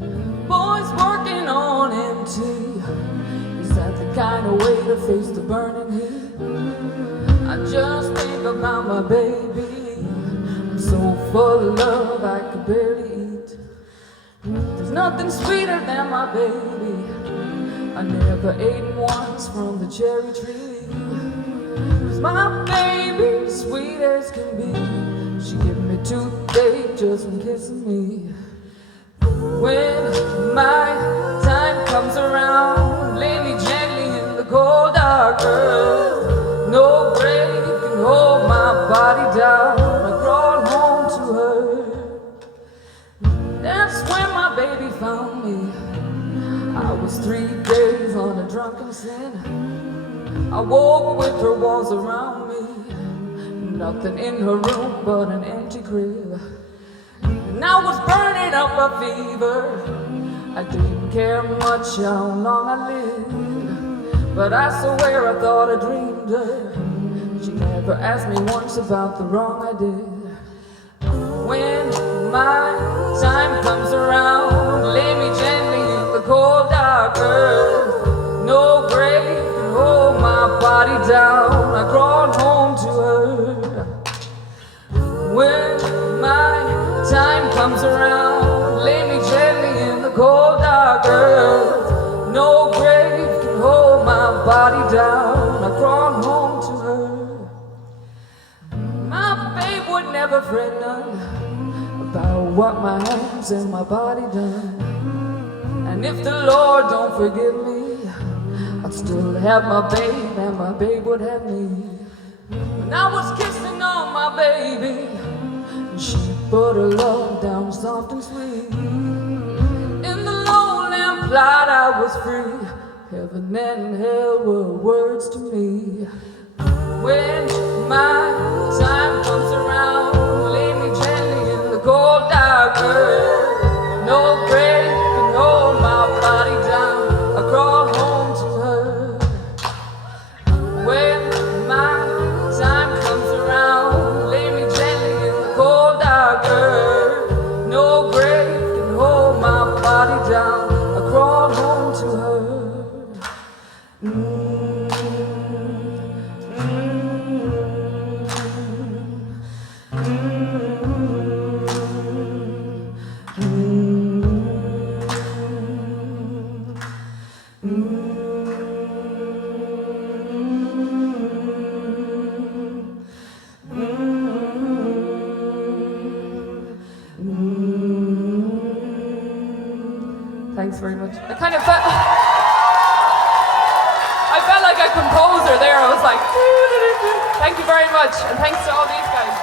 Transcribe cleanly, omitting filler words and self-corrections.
Boys working on empty. Is that the kind of way to face the burning heat? I just think about my baby. I'm so full of love I could barely eat. There's nothing sweeter than my baby. I never ate once from the cherry tree. 'Cause my baby, sweet as can be, she give me toothache just from kissing me. When my time comes around, lay me gently in the cold dark earth. No grave can hold my body down. I crawl home to her. That's when my baby found me. I was 3 days on a drunken sin. I woke with her walls around me. Nothing in her room but an empty crib. And I was burning up a fever. I didn't care much how long I lived, but I swear I thought I dreamed her. She never asked me once about the wrong I did. When my time comes around, lay me gently in the cold dark earth. No grave can hold my body down. I crawled home to her. When my time comes around, lay me gently in the cold dark earth. No grave can hold my body down. I crawled home to her. My babe would never fret none about what my hands and my body done. And if the Lord don't forgive me, I'd still have my babe and my babe would have me. When I was kissing on my baby, she put her love down soft and sweet. In the low lamplight I was free. Heaven and hell were words to me. When my time comes around, lay me gently in the cold dark earth. No grave can hold my body down. I crawl home to her. When my time comes around, lay me gently in the cold dark earth. No grave can hold my body down. I crawl home to her. Thanks very much. I kind of felt like a composer there. I was like, thank you very much, and thanks to all these guys.